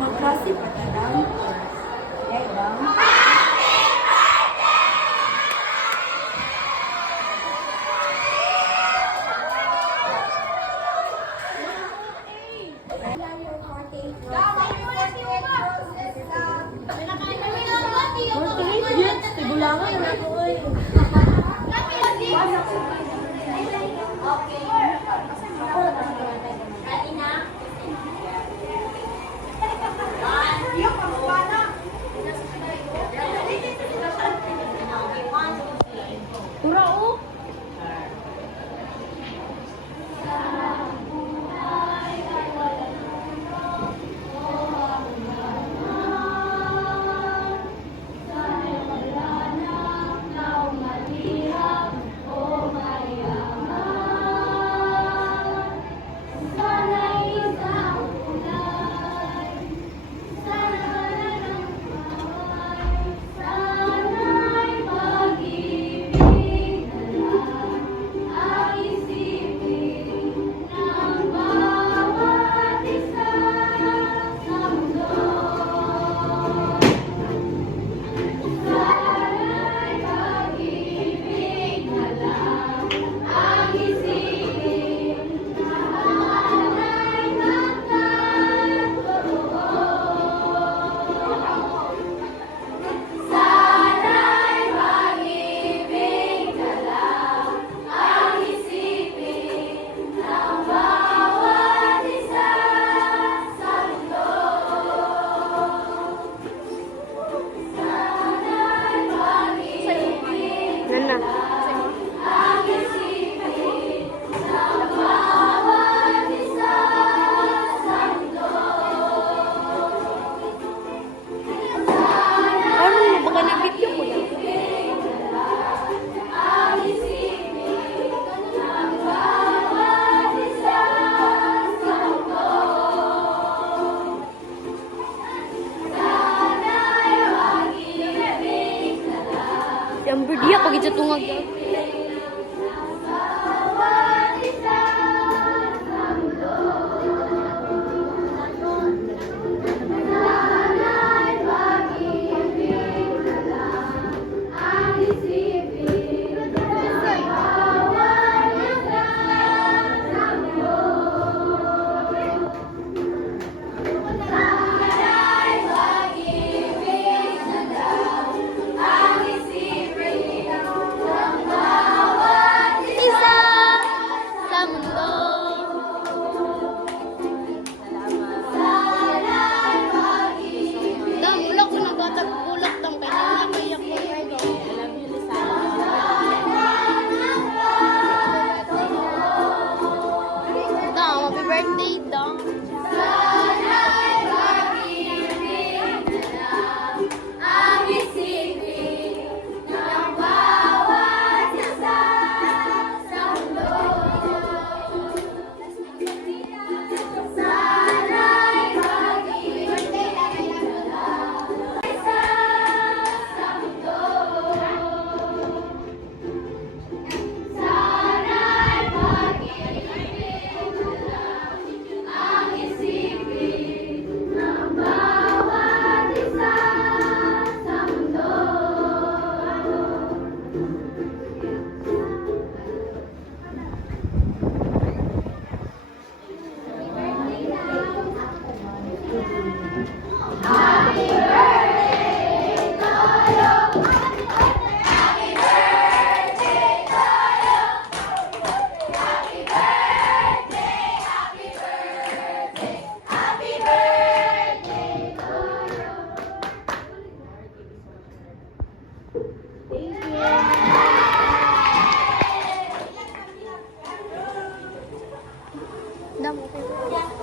Magkasip at adam. Okay, bang? Tigulangan na ako eh. Turao. Yang berdia pagi jatungag.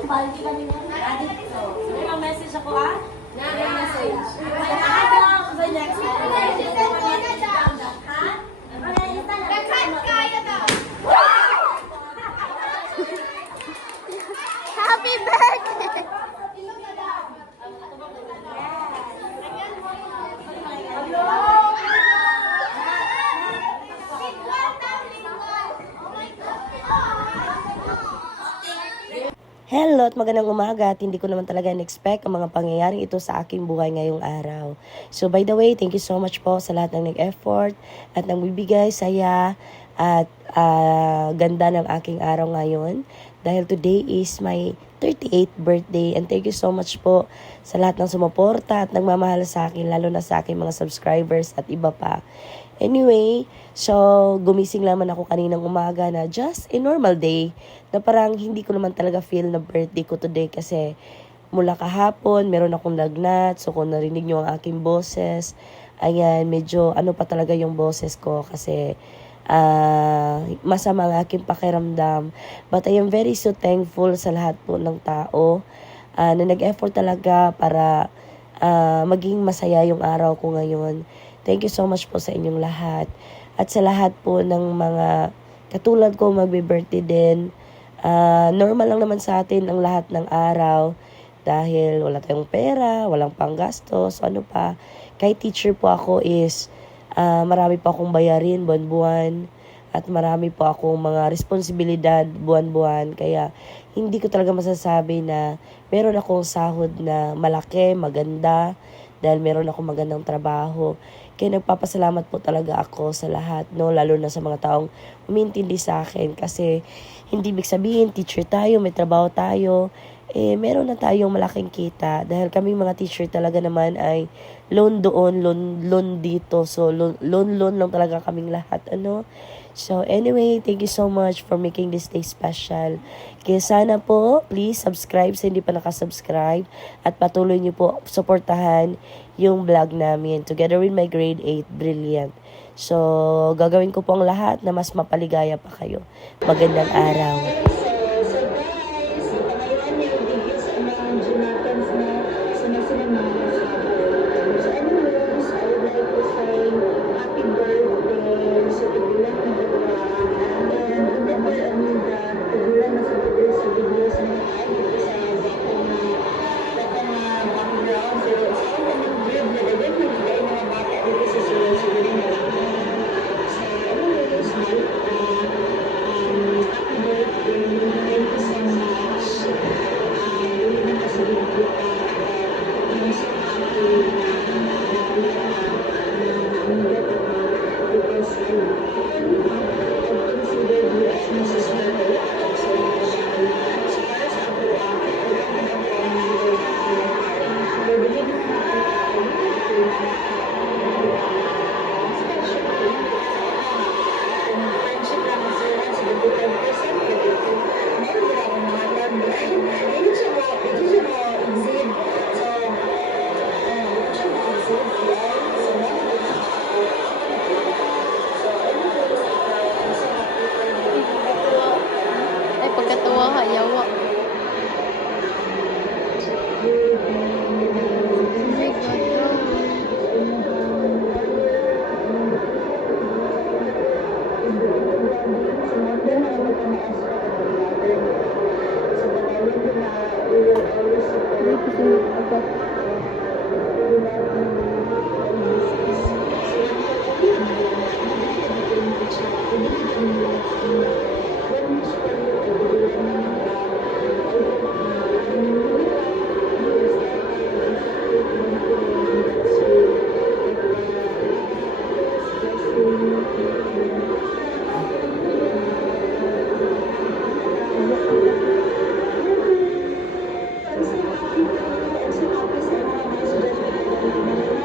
Baldi kami nga. May message ako ah. May message. Nakakita lang ako sa next. Happy birthday! Hello at magandang umaga at hindi ko naman talaga in-expect ang mga pangyayaring ito sa aking buhay ngayong araw. So by the way, thank you so much po sa lahat ng nag-effort at nagbibigay saya at ganda ng aking araw ngayon. Dahil today is my 38th birthday and thank you so much po sa lahat ng sumuporta at nagmamahal sa akin, lalo na sa aking mga subscribers at iba pa. Anyway, so gumising naman ako kaninang umaga na just a normal day na parang hindi ko naman talaga feel na birthday ko today kasi mula kahapon meron akong lagnat, so kung narinig nyo ang aking boses, ayan, medyo ano pa talaga yung boses ko kasi masama ang aking pakiramdam. But I am very so thankful sa lahat po ng tao na nag-effort talaga para maging masaya yung araw ko ngayon. Thank you so much po sa inyong lahat. At sa lahat po ng mga katulad ko magbe-birthday din. Normal lang naman sa atin ang lahat ng araw dahil wala tayong pera, walang panggastos, ano pa. Kahit teacher po ako is marami pa akong bayarin buwan-buwan at marami po akong mga responsibilidad buwan-buwan. Kaya hindi ko talaga masasabi na meron akong sahod na malaki, maganda, dahil meron akong magandang trabaho. Kaya nagpapasalamat po talaga ako sa lahat, no? Lalo na sa mga taong umintindi sa akin kasi hindi ibig sabihin teacher tayo, may trabaho tayo, meron na tayong malaking kita dahil kami mga teacher talaga naman ay loan doon, loan dito. So loan lang talaga kaming lahat, ano? So anyway, thank you so much for making this day special. Kaya sana po, please subscribe sa hindi pa nakasubscribe at patuloy niyo po suportahan yung vlog namin together with my grade 8 Brilliant. So gagawin ko po ang lahat na mas mapaligaya pa kayo. Magandang araw. Ay, pagkatawa ka, yawa. Oh my God,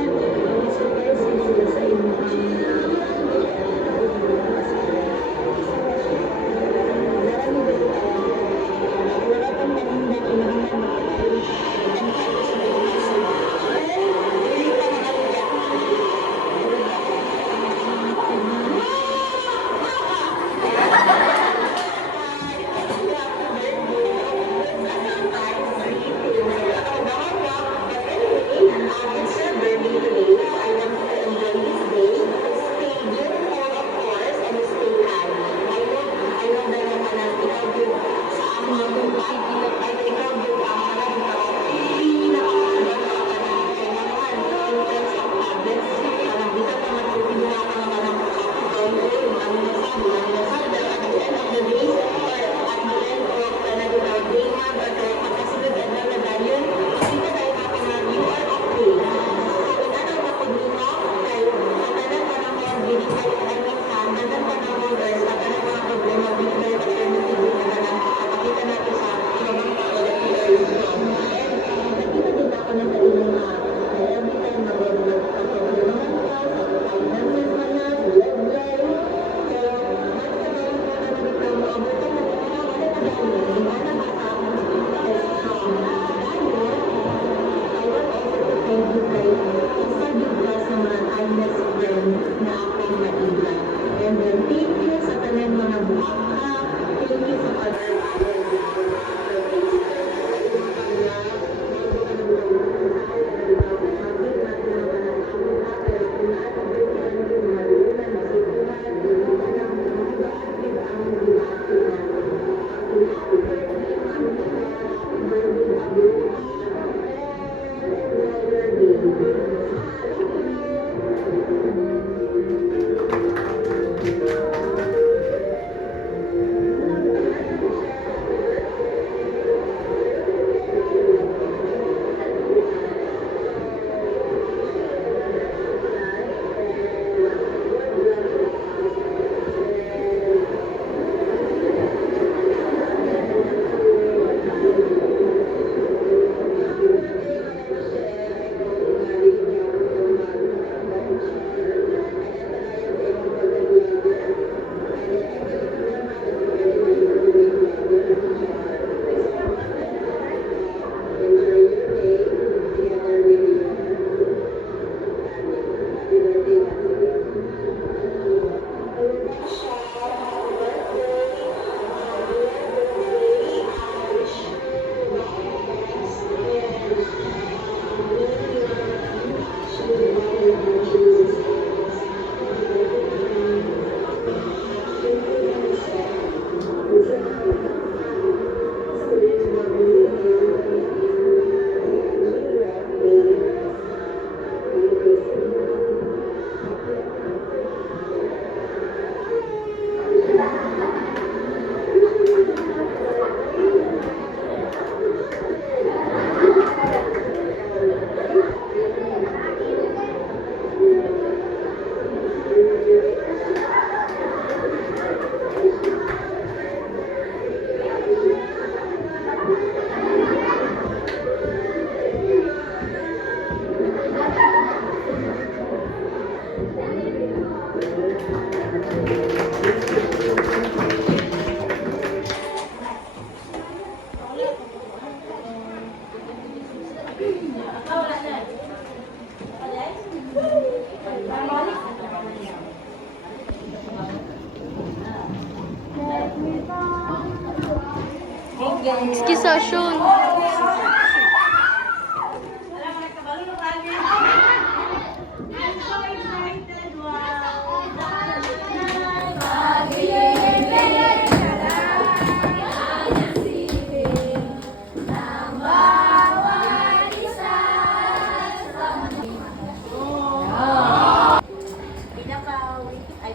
Excusation.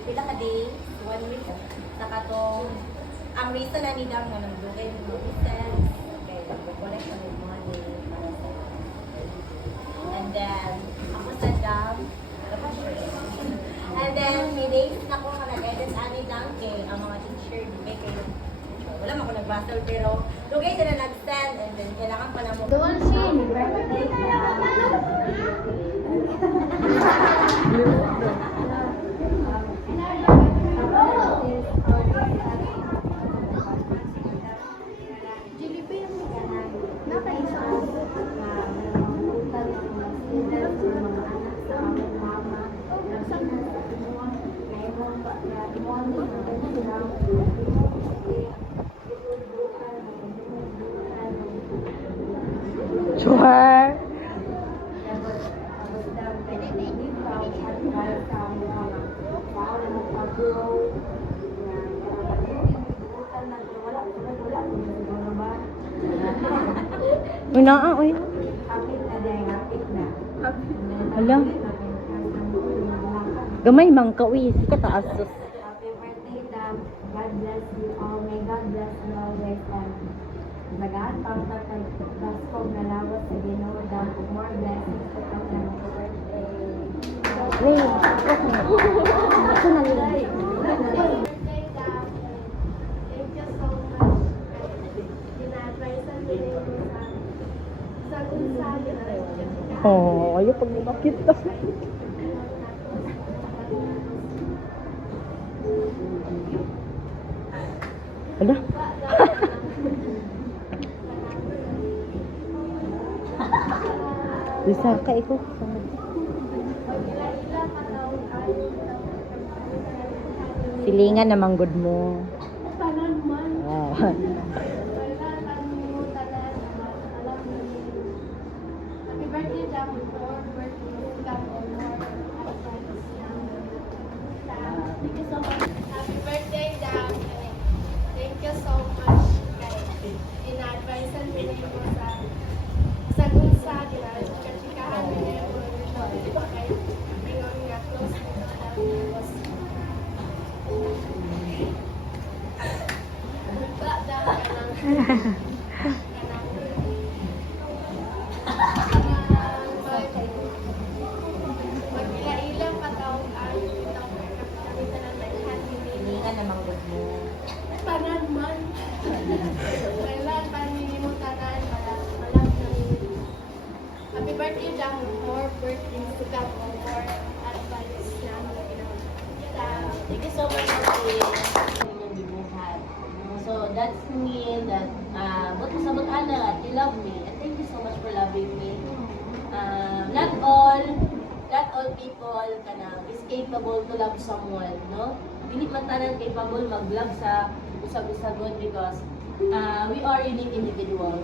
Pila ka day, 1 week, nakatong, ang reason na nila nga nagdugay ng mga business, kaya nagpo-collect ng money, para sa and then, ako sa dam, and then, may days na ko nga nag-guidance ani dam, kay ang mga teacher, dugay kayo, wala man ko nagbasal, pero dugay sila nag-send, and then, kailangan pa na mo. Doon scene. Sure. Una oy. Hala. Gamay mang ka uy, sikat asus. Happy birthday, Dam. God bless you all. May God bless you always. And nagaan pang tatay. Basko na lawas sa Ginoo, Dam. More blessings to come na mga birthday. Wait. Ako na lang. Birthday, Dam. Thank you so much. Dinadvice-an din mo sa kunsabi na rin. Oh, ayo pag makita. Ala. Bisa ka iko. Silingan naman good mo. Wow. Wala kalimutan na alam mo. Happy birthday, Jam. For birthday, God and more. Thank you so much. Happy birthday, Jam. Thank you so much. In-advise ang pinay mo sa gunsa, dinachikahan mo niya yung mga kay Ingon nga close mo na tapos. Ba, magkailang kataong ang itong kamitan ng naghan Hindi ka namang good mo. tanan man. Wala, paninimutan malam ng happy birthday, Jam. More birthdays to come on more advice namin. Thank you so much for inyong bibuhat. So that's mean that but sabot ana, you love me. And thank you so much for loving me. Not all people is capable to love someone, no? Dili man tanan capable mag-love sa usab-usabon because we are unique individuals.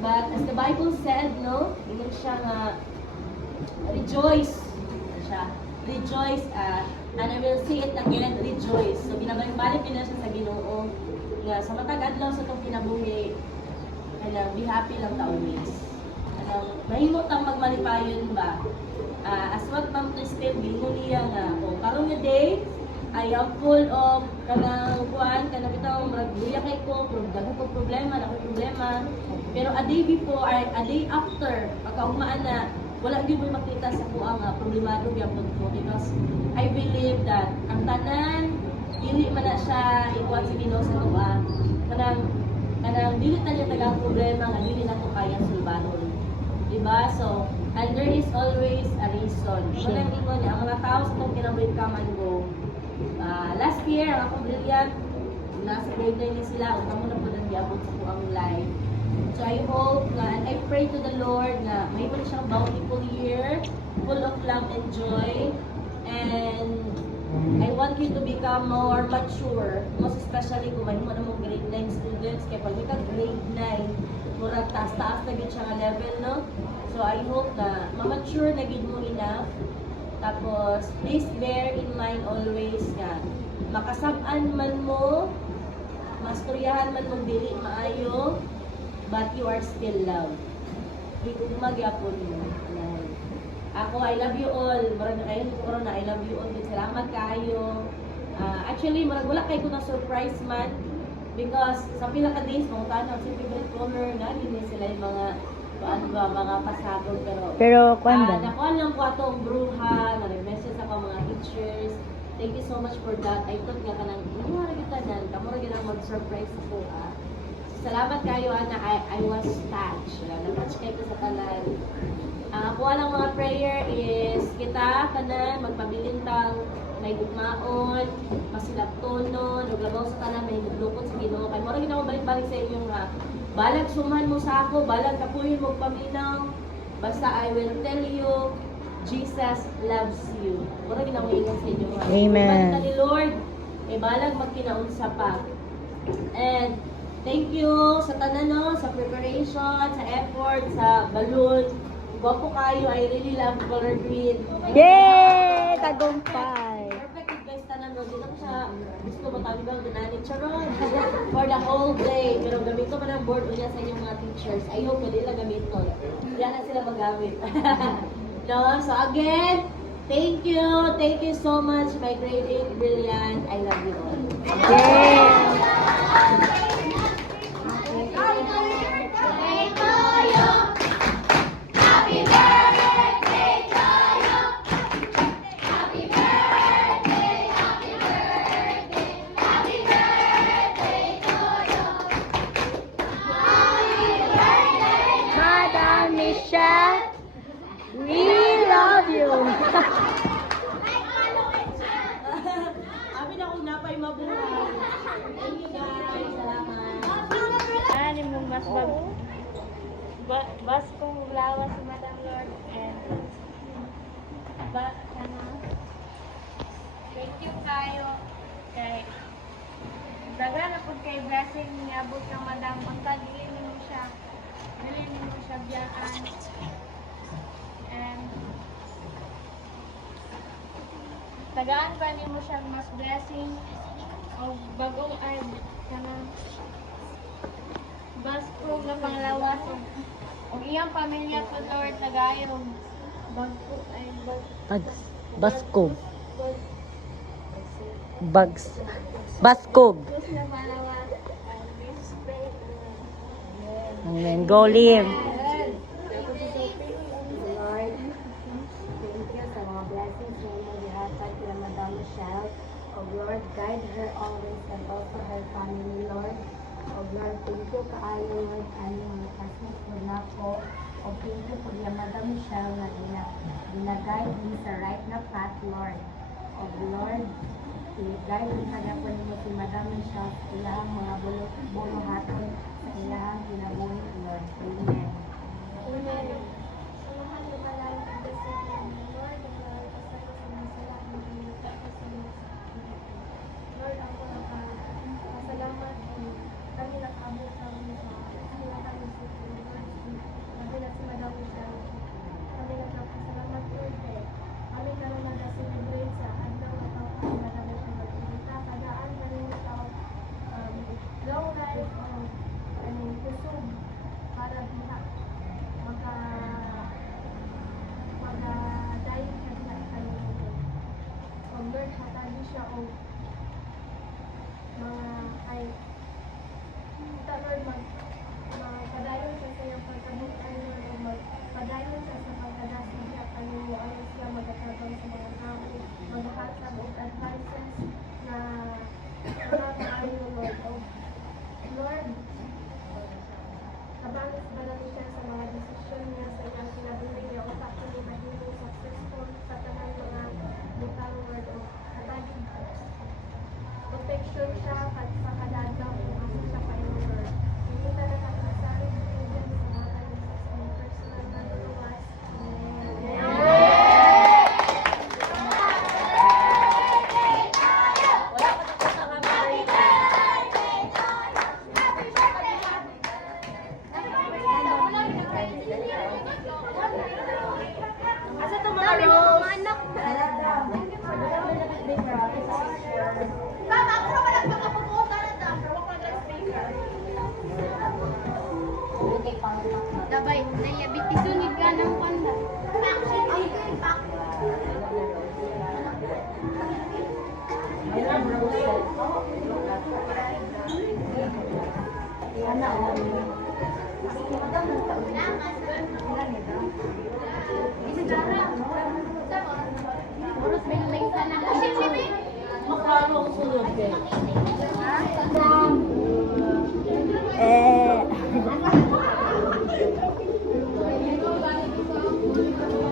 But as the Bible said, no, ingon siya nga rejoice. Siya, rejoice and I will say it again, rejoice. So binabalik din na siya sa Ginoo nga sa matag adlaw sa tong kinabuhi be happy lang ta always. Mahimo tang magmalipayon ba? As what Ma'am Christine gingon niya nga kung karon nga day I am full of kanang kuan kanang bitaw magbuya kay ko daghan ko problema na ko problema pero a day before a day after pagkaugmaan na wala gyud mo makita sa kuha nga problemado gyapon ko because I believe that ang tanan dili man na siya ikuan sa Ginoo sa tuwa kanang dili ta niya tagang problema nga dili na to kaya sulbahon diba so and there is always a reason kanang ingon niya ang mga tao sa tong kinabuhi kaman go last year ang akong brilliant nasa grade 9 ni sila ug kamo na pud ang giabot sa kuang life. So I hope and I pray to the Lord na may man siyang bountiful year full of love and joy and I want you to become more mature, most especially kung mahimo na mong grade 9 students kaya pag ka grade 9 murag taas-taas na gid siya nga level no. So I hope na ma-mature na gid mo enough. Tapos, please bear in mind always nga, makasab-an man mo, masturyahan man mong dili maayo, but you are still loved. Higugma gyapon mo. Ako, I love you all. Marag na kayo ko na I love you all. Salamat kayo. Actually, marag wala kayo ko na surprise man because sa pila ka days, mga tanong, si favorite color na, hindi sila yung mga pasabog Pero kwanda. nakuha lang ko atong bruha, nag-message ako mga teachers. Thank you so much for that. I thought nga kanang mura kita nan, kamura gyud ang mag-surprise ako. Salamat kayo ana. I was touched. Na-touch kayo sa tanan. Ako lang mga prayer is kita tanan magpabilintang may gugmaon, masilabtonon, ug labaw sa tanan may naglukot sa Ginoo. Kay mura gyud ako balik-balik sa inyo nga balag suman mo sa ako, balag kapuhin mo paminaw. Basta I will tell you, Jesus loves you. Mura ginawaingan sa inyo. Amen. Balik ni Lord, balag magkinaunsa pa. And thank you sa tanan no, sa preparation, sa effort, sa balloon. Gwapo kayo, I really love color green. Yay! Tagumpay! Perfect guys, tanan no. Dito ko siya gusto matanggal ganani charon for the whole day. Pero gamit ko pa ng board unya sa inyong mga teachers. I hope hindi lang gamit ko. Diyan na sila magamit. No, so again, thank you so much my grade 8 brilliant. I love you all. Yay! Madam Michelle, we love you! Amin ako napay mabuhay. Thank you guys. Salamat. Ano mong bas kong lawas si Madam Lord and thank you kayo kay Dagan na po kay blessing niabot kang madam. Pagka dili mo siya biyaan. And tagaan pa ni mo siya mas blessing o bagong ay kanang basko nga panglawas o iyang pamilya to Lord tagayon bagko ay Baskog. Baskog. Diyos na palawas and respect. Amen. Go, Lim. Lord, thank you sa mga blessings na mo gihatag kila Madam Michelle. O Lord, guide her always and also her family, Lord. O Lord, thank you kaayo, Lord, and mga kasmas mo na po. O thank you po kila Madam Michelle na ginag-guide din sa right na path, Lord. O Lord, i-guide din kanya po ninyo si Madam Michelle sa ilahang mga buluhaton sa ilahang kinabuhi, Lord. Amen. Amen. Samahan niyo ba lang ang blessing ng Lord? Ang Lord, pasal sa mga salamat ng mga kapasalamat. Lord, ako pasalamat kami nakabot kami sa kailangan ng sito. Lord, kami na si Madam Michelle. Kami nagpapasalamat, Lord, kami karoon na celebrate sa adlaw at ang kami Madam Michelle. Kita, kadaan kami sa long life o kusog para diha dayon ka sa kanila. Kung Lord, hatagi siya o mga ay kita Lord magpadayon siya sa iyong pagkabutan Lord o magpadayon siya sa pagkadasa niya kanino ano siya magkatagong sa mga tao maghatag og advices na nakakaayo Lord o Lord kabalas ba natin siya sa mga desisyon niya sa iyang kinabuhi niya o sa kanya magiging successful sa tanang mga butang Lord o katagin protection siya sa kadadaw kung asa siya pa yung Lord. Hindi na nakakasarin ko dyan sa mga kalisas sa mga personal na luwas. Asa to mga Rose? Anak. Dabay, naiabitisunid ka ng panda. Urus bilang sana.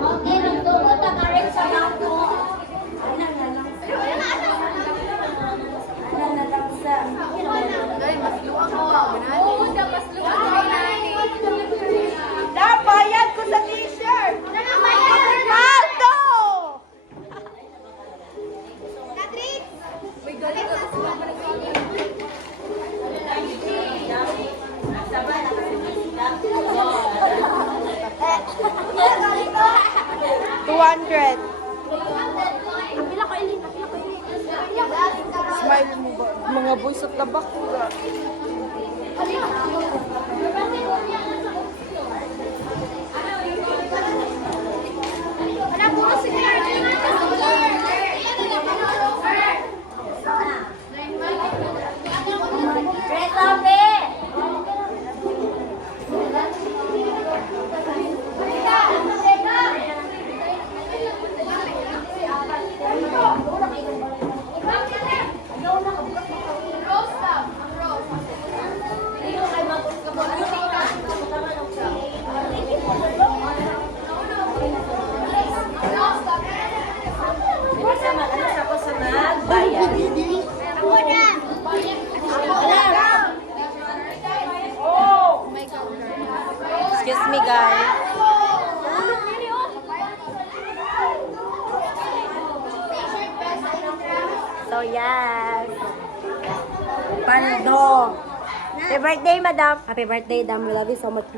Okay, nagtungkol na ka rin sa ako. Nabayad ko sa t-shirt! Maldo! Smile mo ba? Mga boys at labak ko ga. Rose. Happy birthday, madam. Happy birthday, dam. We love you so much.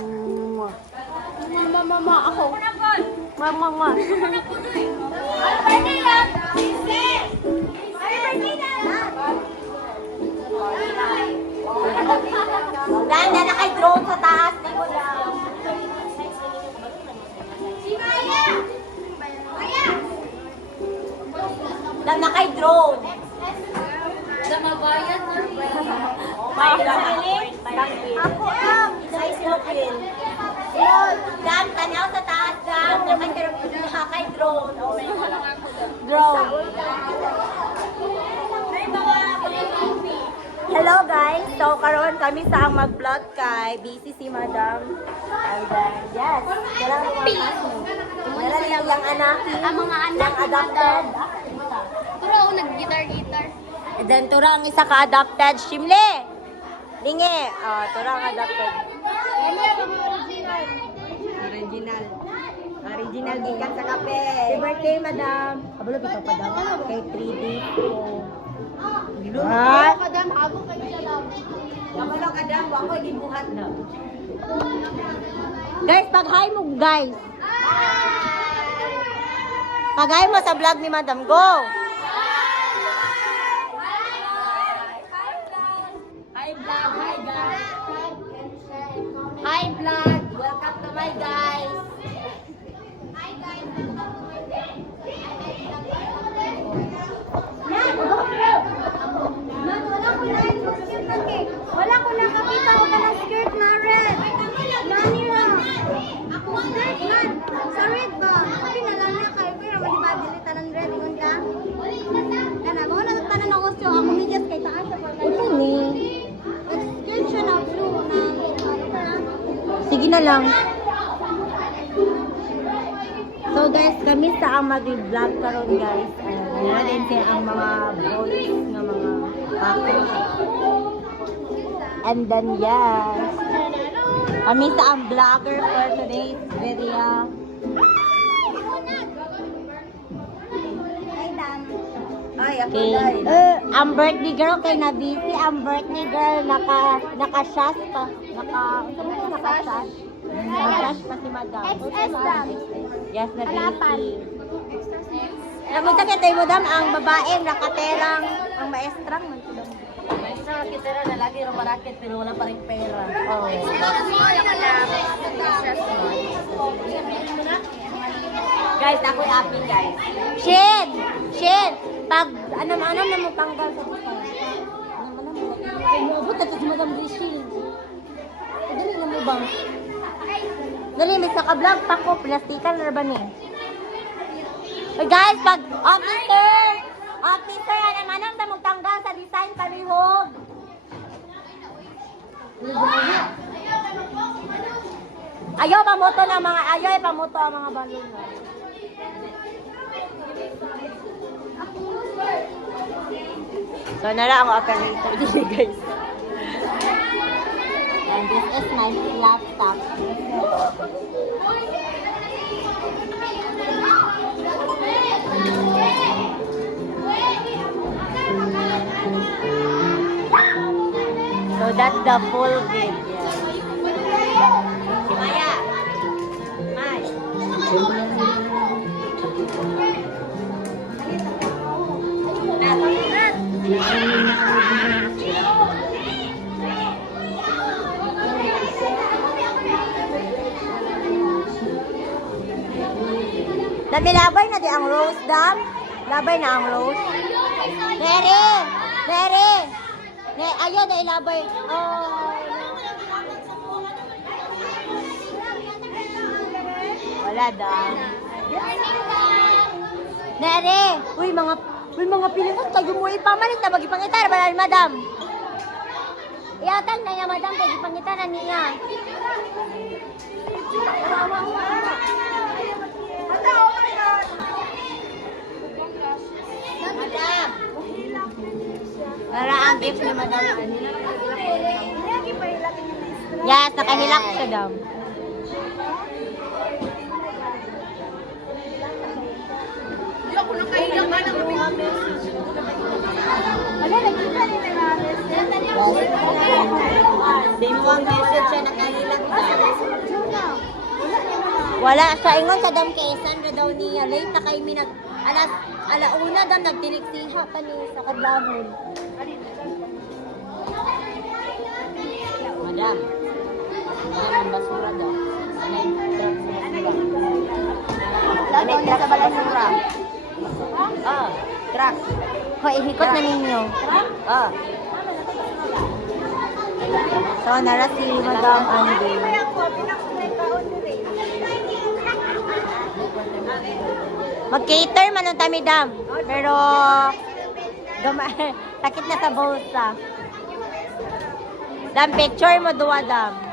Mama, ako. Mama. Dan, naka-drone sa taas. Di mo lang. Dan, naka-drone. Ako ang size lokin. Dan, tanaw sa taas, Dan. Naka-drone. Drone. Hello guys, so karon kami sa ang mag-vlog kay busy si Madam. And then, yes, wala lang mga classmates. Wala lang anak. Ang mga anak Yung ni adopted. Pero ako nag-guitar. And then, turang isa ka-adopted. Shimle! Lingi! Turang adopted. Ano yung original? Original gikan sa kape. Happy birthday, Madam. Kabalo, bitaw pa daw. Kay 3 days ko. Ako kadam, ako kayo kadam. Kabalo ka daw, ako gibuhat daw. Guys, pag-hi mo, guys. Pag-hi mo sa vlog ni Madam. Go! Hi vlog! Welcome to my guys! Wala ko nakakita ko ka ng skirt na red. Nani ra? Skirt man. Sa red ba? Sabi na lang na kayo. Pero di ba dilita ng red? Ngun ka? Kana, mga nagtanan ako siya. Ako ni Jess kay taas sa portal. Ito ni. Skirt siya na blue na. Sige na lang. So guys, kami sa ang mag-vlog karon guys. Meron din siya ang mga boys ng mga couple. And then yes. Kami sa ang vlogger for today's video. Ay, ako Okay. Ang birthday girl kay na busy. Ang birthday girl naka-shash pa. Naka-shash. Naka-shash pa si Madam. XS lang. Yes, na Halapan. busy. Namunta kay tayo, Madam, ang babae nakaterang, ang maestrang. Maestra, kitira na lagi rumarakit pero wala pa rin pera. Oh. Guys, ako'y aping guys. Shin! Shin! Pag ano na mo tanggal sa buka. Ano ito si Madam Rishil. Dali na mo ba? Dali, may saka-vlog pa ko. Plastikan na ba ni? Hey guys, pag officer, ano na mo tanggal sa design palihog. Ayaw pamoto ang mga balon. So, nara ang operator dito, guys. And this is my laptop. So, that's the full video. Maya! Mai! Dami labay na di ang rose, Dam. Labay na ang rose. Nere! Nere! Ayaw na ilabay. Oh. Wala, Dam. Nere! Uy, mga pilingot kayo mo ipamalit na magipangitar ba na Madam? Iyatan na niya, Madam, kay ipangitaran niya. Madam! Para ang gift ni Madam. Yes, nakahilak siya, Dam. Di mo ang message siya nakahilang sa. Wala siya. Ingon sa dam kay Sandra daw niya. Late na kay minag... Alauna daw nagdiniktiha pa ni sa kadlahon. Madam. Ang basura daw. Anay truck sa basura. Ah, truck. Ho, ihikot na ninyo. Ah. So, nara si Madam Andy. Mag-cater man ang tamidam. Pero, takit na sa bolsa. Dam, picture mo duwa, dam.